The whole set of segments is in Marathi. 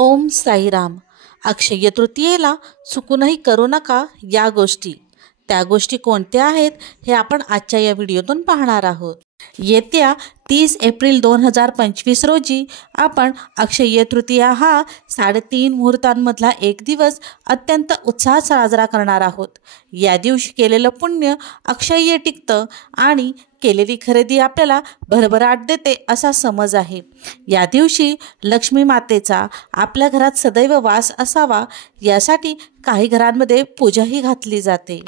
ओम साईराम. अक्षय तृतीयेला चुकूनही करू नका या गोष्टी. त्या गोष्टी कोणत्या आहेत हे आपण आजच्या या व्हिडिओतून पाहणार आहोत. येत्या 30 एप्रिल 2025 रोजी आपण अक्षय तृतीया हा 3.5 मुहूर्तांमधला एक दिवस अत्यंत उत्साहात साजरा करणार आहोत. या दिवशी केलेलं पुण्य अक्षय्य टिकतं आणि केलेली खरेदी आपल्याला भरभराट देते असा समज आहे. या दिवशी लक्ष्मी मातेचा आपल्या घरात सदैव वास असावा यासाठी काही घरांमध्ये पूजाही घातली जाते.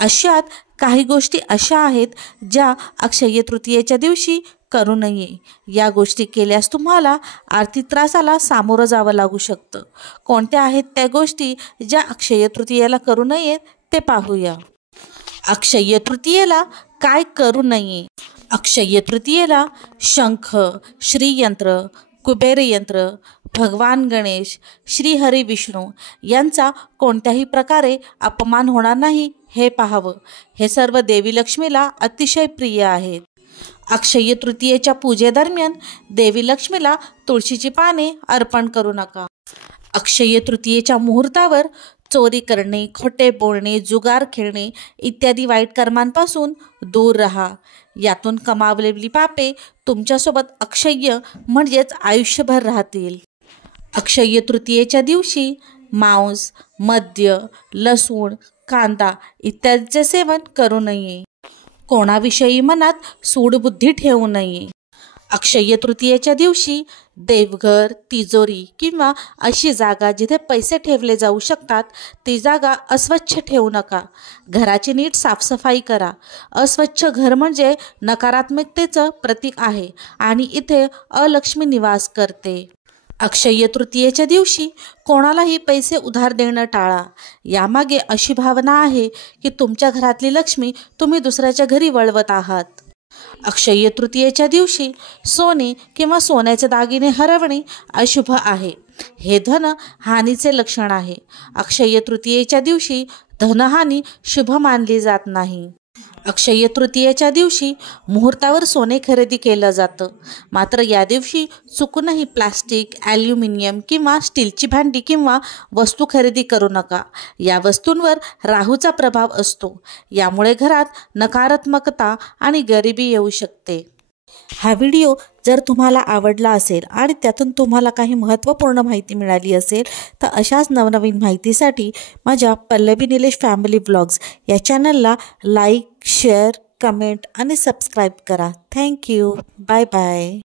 अशात काही गोष्टी अशा आहेत ज्या अक्षय तृतीयेच्या दिवशी करू नये. या गोष्टी केल्यास तुम्हाला आर्थिक त्रासाला सामोरं जावं लागू शकतं. कोणत्या आहेत त्या गोष्टी ज्या अक्षय तृतीयेला करू नयेत ते पाहूया. अक्षय तृतीयेला काय करू नये? अक्षय तृतीयेला शंख, श्रीयंत्र, कुबेर यंत्र, भगवान गणेश, श्रीहरी विष्णू यांचा कोणत्याही प्रकारे अपमान होणार नाही हे पाहावं. हे सर्व देवी लक्ष्मीला अतिशय प्रिय आहेत. अक्षय तृतीयेच्या पूजेदरम्यान देवी लक्ष्मीला तुळशीची पाने अर्पण करू नका. अक्षय तृतीयेच्या मुहूर्तावर चोरी करणे, खोटे बोलणे, जुगार खेळणे इत्यादी वाईट कर्मांपासून दूर राहा. यातून कमावलेली पापे तुमच्यासोबत अक्षय्य म्हणजेच आयुष्यभर राहतील. अक्षय तृतीयेच्या दिवशी मांस, मद्य, लसूण, कांदा इत्यादीचे सेवन करू नये. कोणाविषयी मनात सूडबुद्धी ठेवू नये. अक्षय तृतीयेच्या दिवशी देवघर, तिजोरी किंवा अशी जागा जिथे पैसे ठेवले जाऊ शकतात ती जागा अस्वच्छ ठेवू नका. घराची नीट साफसफाई करा. अस्वच्छ घर म्हणजे नकारात्मकतेचं प्रतीक आहे आणि इथे अलक्ष्मी निवास करते. अक्षय तृतीयेच्या दिवशी कोणालाही पैसे उधार देणं टाळा. यामागे अशी भावना आहे की तुमच्या घरातली लक्ष्मी तुम्ही दुसऱ्याच्या घरी वळवत आहात. अक्षय तृतीयेच्या दिवशी सोने किंवा सोन्याचे दागिने हरवणे अशुभ आहे. हे धन हानीचे लक्षण आहे. अक्षय तृतीयेच्या दिवशी धनहानी शुभ मानली जात नाही. अक्षय तृतीयेच्या दिवशी मुहूर्तावर सोने खरेदी केलं जातं. मात्र या दिवशी चुकूनही प्लास्टिक, ॲल्युमिनियम किंवा स्टीलची भांडी किंवा वस्तू खरेदी करू नका. या वस्तूंवर राहूचा प्रभाव असतो. यामुळे घरात नकारात्मकता आणि गरिबी येऊ शकते. हा व्हिडिओ जर तुम्हाला आवडला असेल आणि त्यातून तुम्हाला काही महत्त्वपूर्ण माहिती मिळाली असेल तर अशाच नवनवीन माहितीसाठी माझ्या पल्लवी निलेश फॅमिली व्लॉग्स या चॅनलला लाईक, शेअर, कमेंट आणि सबस्क्राईब करा. थँक्यू. Bye bye.